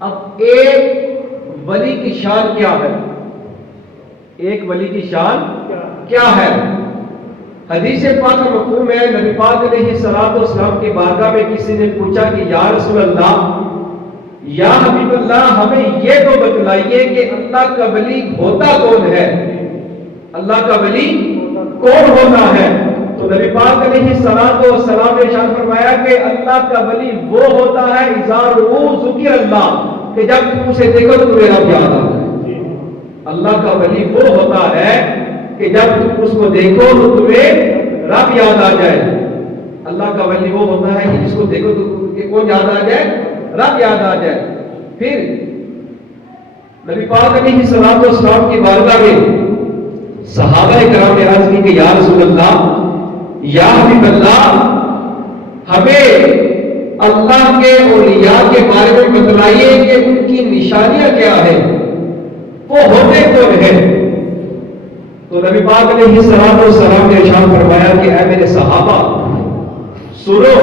اب ایک ولی کی شان کیا ہے؟ ایک ولی کی شان کیا ہے؟ حدیث پاک کا مفہوم ہے، نبی پاک علیہ الصلوۃ والسلام کی بارگاہ میں کسی نے پوچھا کہ یا رسول اللہ، یا حبیب اللہ، ہمیں یہ تو بتلائیے کہ اللہ کا ولی ہوتا کون ہے؟ اللہ کا ولی کون ہوتا ہے؟ تو نبی پاک علیہ الصلوۃ والسلام نے ارشاد فرمایا کہ اللہ کا ولی وہ ہوتا ہے اذا رؤوا ذکر اللہ، کہ جب تم اسے دیکھو تو تمہیں رب یاد آ جائے۔ اللہ کا ولی وہ ہوتا ہے کہ جب تم اس کو دیکھو تو تمہیں رب یاد آ جائے۔ اللہ کا ولی وہ ہوتا ہے کہ جس کو دیکھو تو کون یاد آ جائے؟ رب یاد آ جائے۔ پھر نبی پاک علیہ الصلوۃ والسلام کی بارگاہ میں صحابہ کرام نے عرض کی کہ یا رسول اللہ، یا حبیب اللہ، ہمیں اللہ کے اولیاء کے بارے میں بتلائیے کہ ان کی نشانیاں کیا ہیں، وہ ہوتے کون ہیں؟ تو نبی پاک علیہ الصلوۃ والسلام نے ارشاد فرمایا کہ اے میرے صحابہ، سنو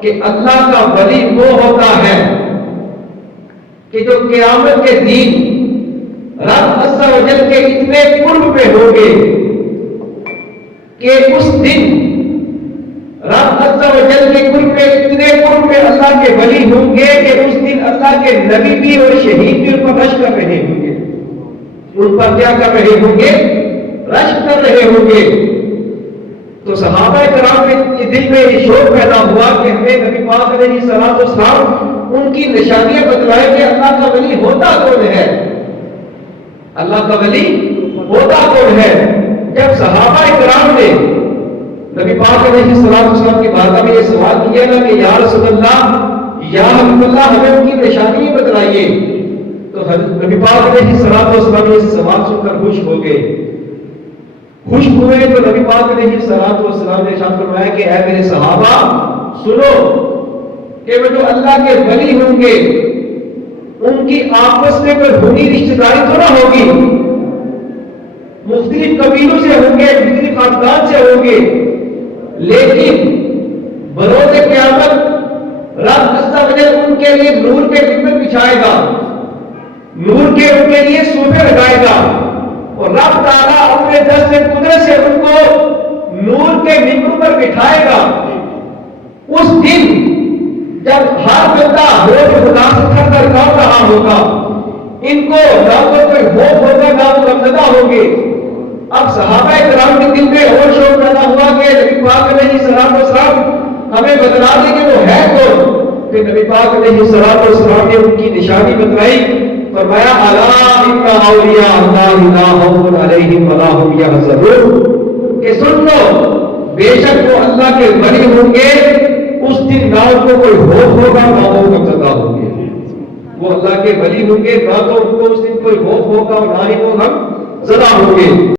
کہ اللہ کا ولی وہ ہوتا ہے کہ جو قیامت کے دن رب عز و جل کے اتنے قرب میں ہوں گے کہ اس دن رب عز و جل کے قرب میں اتنے قرب میں اللہ کے ولی ہوں گے کہ اس دن اللہ کے نبی بھی اور شہید بھی ان پر رشک کر رہے ہوں گے۔ ان پر کیا کر رہے ہوں گے؟ رشک کر رہے ہوں گے۔ تو صحابہ کرام کے دل میں یہ شوق پیدا ہوا کہ ہمیں نبی پاک علیہ الصلوۃ والسلام ان کی نشانیاں بتلائیں کہ اللہ کا ولی ہوتا کون ہے؟ اللہ کا ولی ہوتا کون ہے؟ جب صحابہ کرام نے نبی پاک علیہ الصلوۃ والسلام کی بارگاہ میں یہ سوال کیا نا کہ یا رسول اللہ، یا حبیب اللہ، ہمیں ان کی نشانی بتلائیے، تو نبی پاک علیہ الصلوۃ والسلام نے اس سوال سن کر خوش ہو گئے۔ خوش ہوئے تو نبی پاک علیہ الصلوۃ والسلام نے ارشاد فرمایا کہ اے میرے صحابہ، سنو کہ وہ جو اللہ کے ولی ہوں گے ان کی آپس میں کوئی خونی رشتہ داری تو نہ ہوگی، مختلف قبیلوں سے ہوں گے، مختلف خاندان سے ہوں گے، لیکن بروز قیامت رب عز و جل ان کے لیے نور کے ممبر بچھائے گا، نور کے ان کے لیے صوفے لگائے گا، اور رب تعالیٰ اپنے دست قدرت سے ان کو نور کے ممبر پر بٹھائے گا۔ اس دن جب ہر بندہ روز خدا سے تھک کر کام رہا ہوگا، ان کو نہ تو کوئی خوف ہوگا نہ تو غمزدہ ہوں گے۔ اب صحابہ کرام کے دل میں اور شوق پیدا ہوا کہ نبی پاک علیہ الصلوۃ والسلام ہمیں بتلا دیں کہ وہ ہے کون۔ پھر نبی پاک علیہ الصلوۃ والسلام نے ان کی نشانی بتلائی، فرمایا الا ان اولیاء اللہ لا خوف علیہم ولا هم یحزنون، کہ سن لو بے شک وہ اللہ کے ولی ہوں گے، اس دن نہ ان کو کوئی خوف ہوگا نہ وہ غمزدہ ہوں گے۔ وہ اللہ کے ولی ہوں گے، نہ تو ان کو اس دن کوئی خوف ہوگا اور نہ ہی وہ غمزدہ ہوں گے۔